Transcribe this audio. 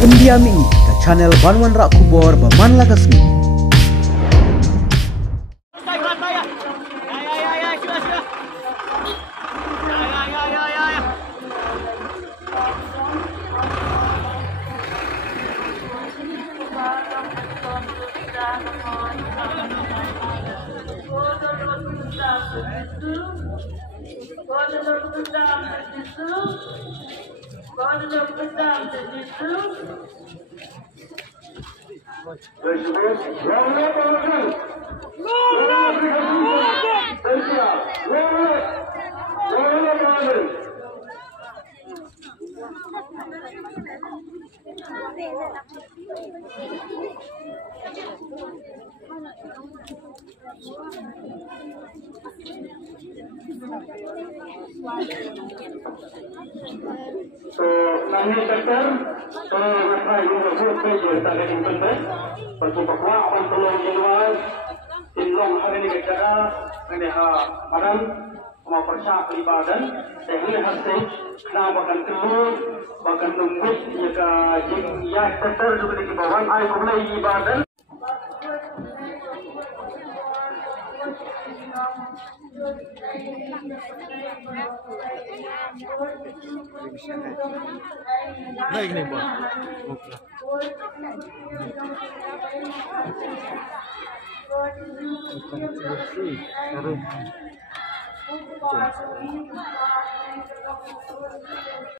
India mi ke channel Banwan Rak Kubor Baman Lagasmi. So, nanti sektor, mereka yang berbuat kerja tadi intensif, bersumpah akan tolong jenuan, tinlong hari ini kerja, ini malam, sama persiap ibadah, ini hasil, kenapa bahkan telur, bahkan numbuk, jika ya sektor juga di bawah, ayo mulai ibadah. Baik nih, Bang. Oke.